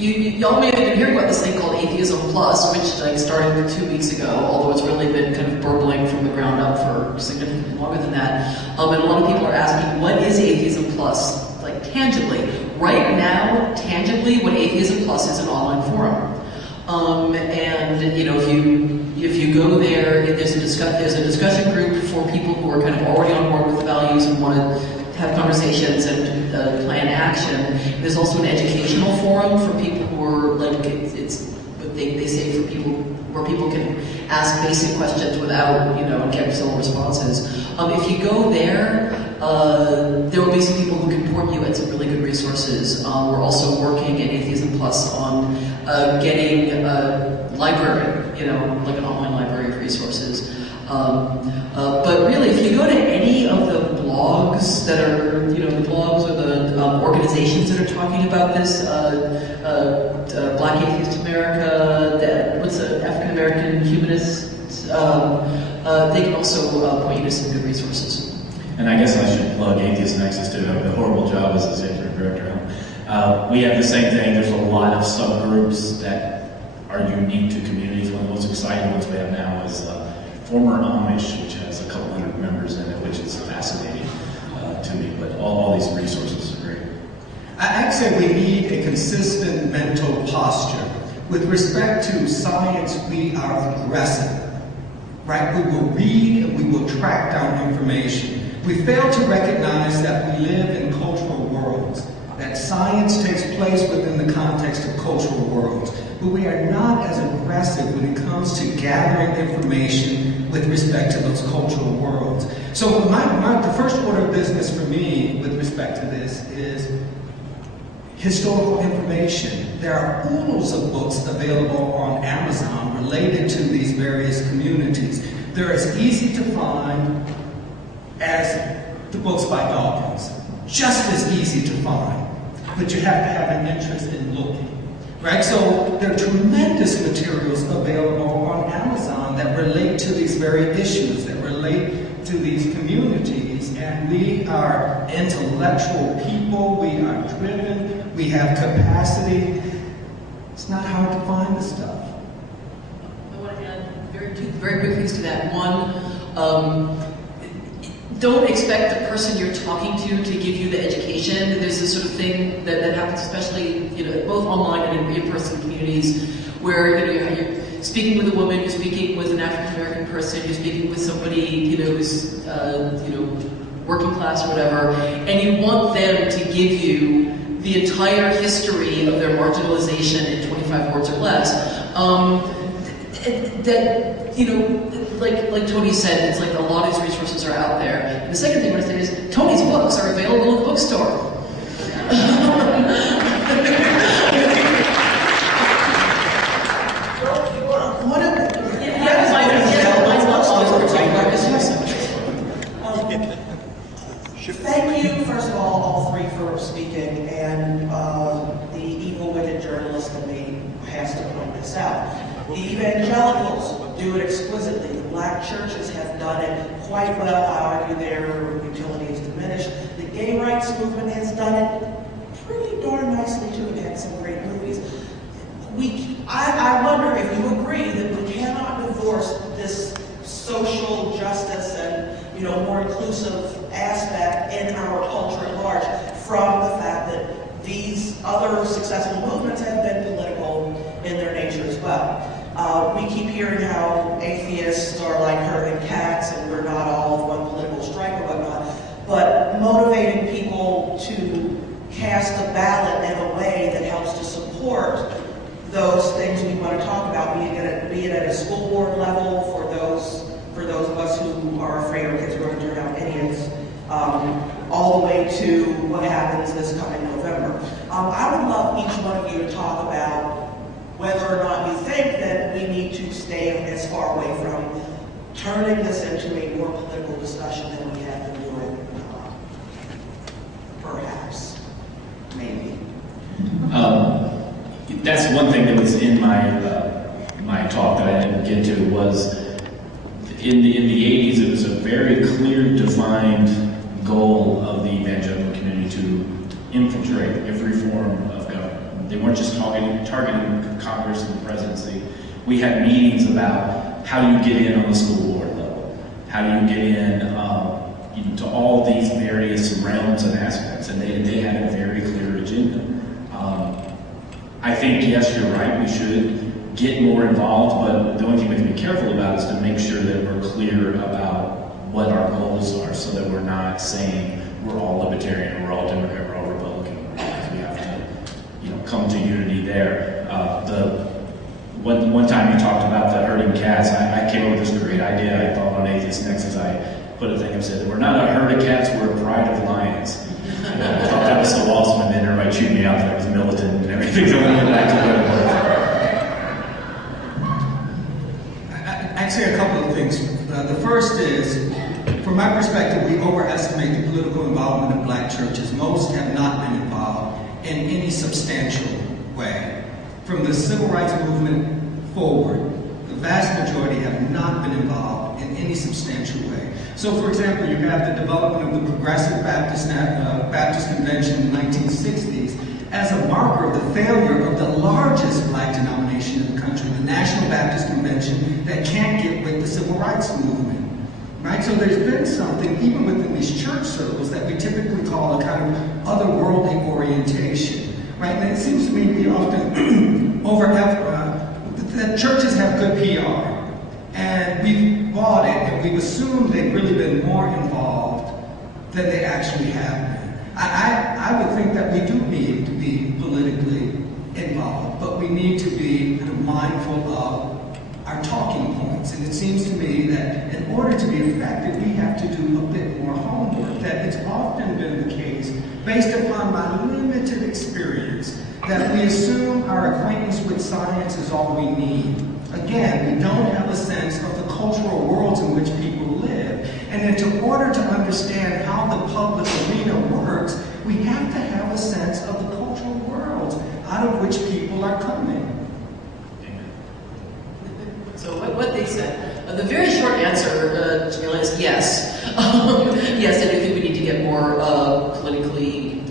y'all may have been hearing about this thing called Atheism Plus, which like started 2 weeks ago, although it's really been kind of burbling from the ground up for significantly longer than that. And a lot of people are asking, what is Atheism Plus? Like tangibly. Right now, tangibly, what Atheism Plus is an online forum. And you know, if you go there, there's a discussion group for people who are kind of already on board with the values and want to have conversations and plan action. There's also an educational forum for people who are like, it's what they say for people, where people can ask basic questions without, you know, get civil responses. If you go there, there will be some people who can point you at some really good resources. We're also working at Atheism Plus on getting a library, you know, like an online library of resources. But really, if you go to any of the blogs that are, you know, the blogs or the organizations that are talking about this, Black Atheist America, what's the African American Humanists, they can also point you to some good resources. And I guess I should plug Atheist Nexus too. I have a horrible job as executive director. We have the same thing. There's a lot of subgroups that are unique to communities. One of the most exciting ones we have now is Former Amish, which has a couple hundred members in it, which is fascinating to me. But all these resources are great. I'd say we need a consistent mental posture. With respect to science, we are aggressive, right? We will read and we will track down information. We fail to recognize that we live in cultural worlds, that science takes place within the context of cultural worlds, but we are not as aggressive when it comes to gathering information with respect to those cultural worlds. So the first order of business for me with respect to this is historical information. There are oodles of books available on Amazon related to these various communities. They're as easy to find as the books by Dawkins. Just as easy to find, but you have to have an interest in looking, right? So there are tremendous materials available on Amazon that relate to these very issues, that relate to these communities, and we are intellectual people, we are driven, we have capacity. It's not hard to find this stuff. I want to add two very quick things to that. One, don't expect the person you're talking to give you the education. There's this sort of thing that happens, especially, you know, both online and in in-person communities, where, you know, you're speaking with a woman, you're speaking with an African American person, you're speaking with somebody, you know, who's you know, working class or whatever, and you want them to give you the entire history of their marginalization in 25 words or less. That, you know, like Tony said, it's like a lot of these resources are out there. And the second thing I want to say is Tony's books are available in the bookstore. Thank you, first of all three for speaking, and the evil, wicked journalist in me has to point this out. The evangelicals do it exquisitely. The black churches have done it quite well. I argue their utility is diminished. The gay rights movement has done it pretty darn nicely too, and had some great movies. I wonder if you agree that we cannot divorce this social justice and, you know, more inclusive aspect in our culture at large from the fact that these other successful movements have been political in their nature as well. We keep hearing how atheists are like herding cats and we're not all of one political stripe or whatnot, but motivating people to cast a ballot in a way that helps to support those things we want to talk about, be it at a school board level for those of us who are afraid our kids are going to turn out idiots, all the way to what happens this coming November. I would love each one of you to talk about whether or not you think that we need to stay as far away from turning this into a more political discussion than we have been doing, perhaps, maybe. That's one thing that was in my talk that I didn't get to was in the 80s it was a very clear defined goal of the evangelical community to infiltrate every form of government, They weren't just targeting Congress and the presidency. We had meetings about how do you get in on the school board level, how do you get in to all these various realms and aspects, and they had a very clear agenda. I think, yes, you're right, we should get more involved, but the only thing we have to be careful about is to make sure that we're clear about what our goals are, so that we're not saying we're all libertarian, we're all Democrat, we're all Republican. We have to, come to unity there. One time you talked about the herding cats. I came up with this great idea. I thought on Atheist Nexus, I put a thing and said, we're not a herd of cats, we're a pride of lions. And I thought that was so awesome, and then everybody chewed me out that I was militant and everything, so we went back to what it was. I'd say a couple of things. The first is, from my perspective, we overestimate the political involvement of black churches. Most have not been involved in any substantial way. From the civil rights movement forward, the vast majority have not been involved in any substantial way. So, for example, you have the development of the Progressive Baptist Convention in the 1960s as a marker of the failure of the largest black denomination in the country, the National Baptist Convention, that can't get with the civil rights movement. Right? So there's been something, even within these church circles, that we typically call a kind of otherworldly orientation. Right? And it seems to me we often that churches have good PR. And we've bought it, and we've assumed they've really been more involved than they actually have been. I would think that we do need to be politically involved, but we need to be kind of mindful of our talking points. And it seems to me that in order to be effective, we have to do a bit more homework. That it's often been the case, based upon my limited experience, that we assume our acquaintance with science is all we need. Again, we don't have a sense of the cultural worlds in which people live. And in order to understand how the public arena works, we have to have a sense of the cultural worlds out of which people are coming. So what they said, the very short answer, Jamila, is yes. Yes, I do think we need to get more politically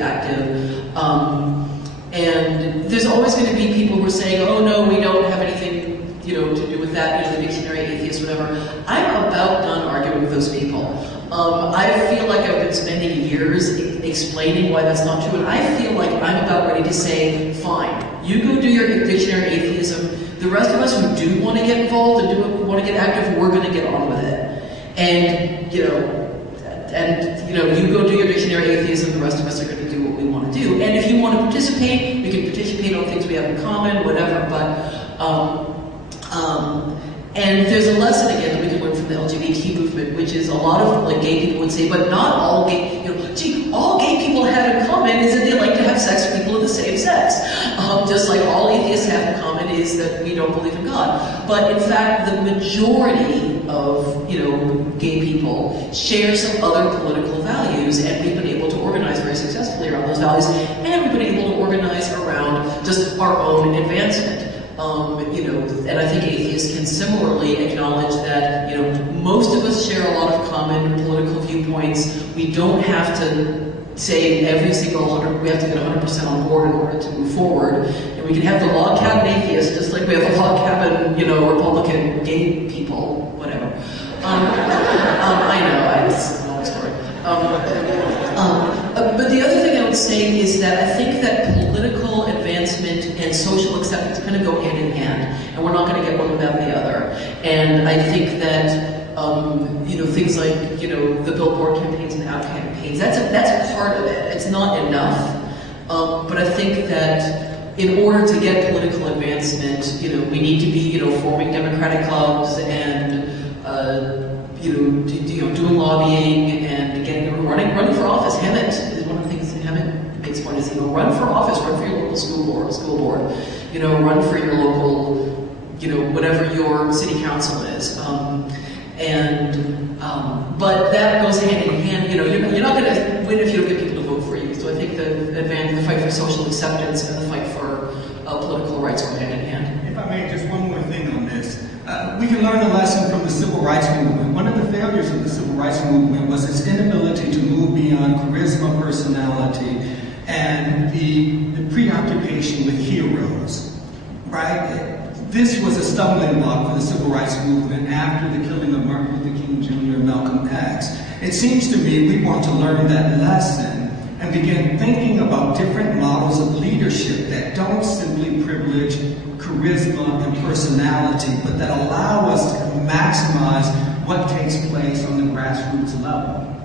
active. And there's always going to be people who are saying, oh no, we don't have anything to do with that, the dictionary, atheist, whatever. I'm about done arguing with those people. I feel like I've been spending years explaining why that's not true, and I feel like I'm about ready to say, fine, you go do your dictionary atheism. The rest of us who do want to get involved and want to get active, we're going to get on with it. And you go do your dictionary atheism, the rest of us are going to do what we want to do. And if you want to participate, we can participate on things we have in common, whatever, and there's a lesson again that we can learn from the LGBT movement, which is a lot of gay people would say, but not all gay, all gay people have in common is that they like to have sex with people of the same sex. Just like all atheists have in common is that we don't believe in God. But in fact, the majority of, gay people share some other political values, and we've been able to organize very successfully around those values, and we've been able to organize around just our own advancement. And I think atheists can similarly acknowledge that, most of us share a lot of common political viewpoints. We don't have to say every single we have to get 100% on board in order to move forward. And we can have the log cabin atheist, just like we have the log cabin, Republican gay people, whatever. I know, this is a long story. But the other thing I would say is that I think that political advancement and social acceptance kind of go hand in hand, and we're not going to get one without the other. And I think that things like the billboard campaigns and ad campaigns, that's part of it. It's not enough, but I think that in order to get political advancement, we need to be forming democratic clubs and doing lobbying and running for office. Hammett is one of the things that Hammett makes fun is run for office, run for your local school board, run for your local, whatever your city council is. But that goes hand in hand. You're not going to win if you don't get people to vote for you. So I think the fight for social acceptance and the fight for political rights go hand in hand. If I may, just one more thing on this. We can learn a lesson from the civil rights movement. One of the failures of the civil rights movement was its inability to move beyond charisma, personality, and the preoccupation with heroes, right? This was a stumbling block for the civil rights movement after the killing of Martin Luther King Jr. and Malcolm X. It seems to me we want to learn that lesson and begin thinking about different models of leadership that don't simply privilege charisma and personality, but that allow us to maximize what takes place on the grassroots level.